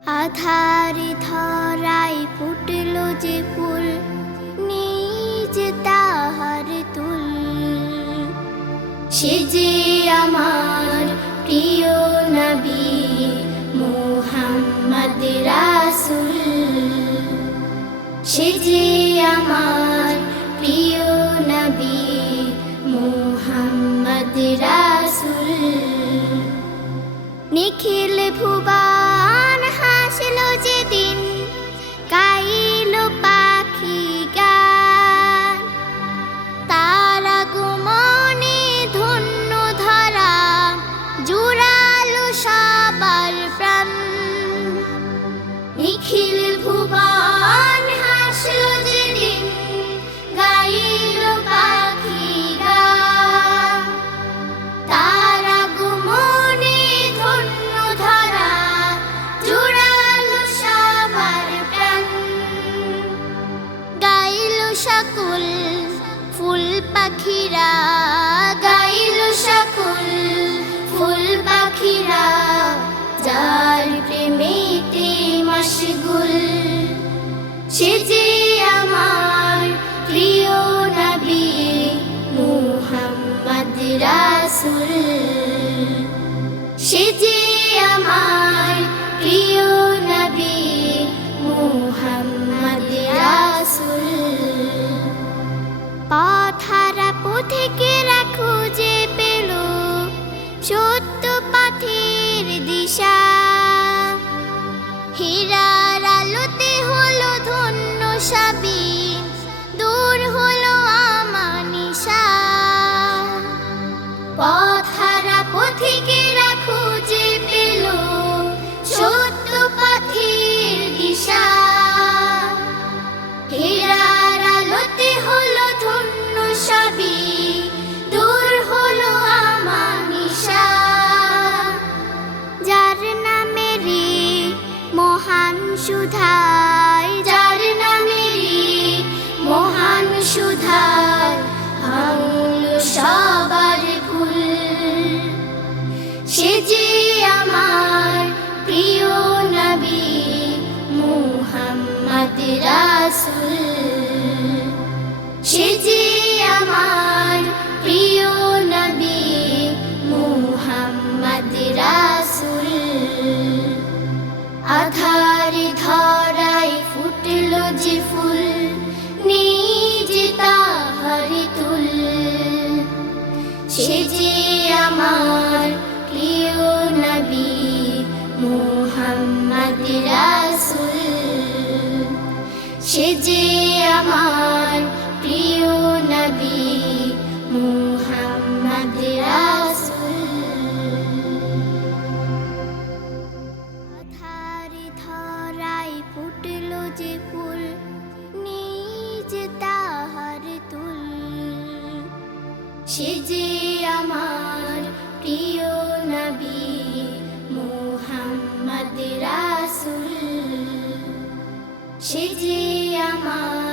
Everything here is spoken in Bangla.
আধারে ধরায় ফুটল যে ফুল, নিজ তাহার তুল। সে যে আমার প্রিয় নবী মুহাম্মদ রাসূল। সে যে আমার প্রিয় নবী মুহাম্মদ রাসূল। নিখিল ভুবন হাসল যেদিন, গাইল পাখি গান। তার আগমনে ধন্য ধরা, জুড়ালো সবার প্রাণ। নিখিল ভুবন হাসল যেদিন, গাইল পাখি গান। তার আগমনে ধন্য ধরা, জুড়ালো সবার প্রাণ। গাইল সকল ফুল পাখিরা, গাইল সকল ফুল পাখিরা, যার প্রেমেতে মশগুল। সে যে আমার প্রিয় নবী মুহাম্মদ রাসূল। সে যে আমার প্রিয় নবী মুহাম্মদ রাসূল। পথহারা পথিকেরা খুঁজে পেল সত্য পথের দিশা। হীরার আলোতে হলো ধন্য সাবিন, দূর হলো আমানিশা। পথহারা পথিকেরা খুঁজে পেল সত্য পথের দিশা। হীরার আলোতে হলো ধন্য সাবিন, দূর হলো আমানিশা। যার নামেরই মহান সুধায়, যার নামেরই মহান সুধায় ভাঙলো সবার ভুল। সে যে আমার প্রিয় নবী মুহাম্মদ রাসূল। সে যে আমার প্রিয় নবী মুহাম্মদ রাসূল। আধারে ধরায় ফুটল যে ফুল, নিজ তাহার তুল। সে যে আমার প্রিয় নবী মুহাম্মদ রাসূল। সে যে আমার প্রিয় নবী মুহাম্মদ রাসূল। আধারে ধরায় ফুটল যে ফুল, নিজ তাহার তুল। সে যে আমার প্রিয় নবী মুহাম্মদ রাসূল। সে যে আমার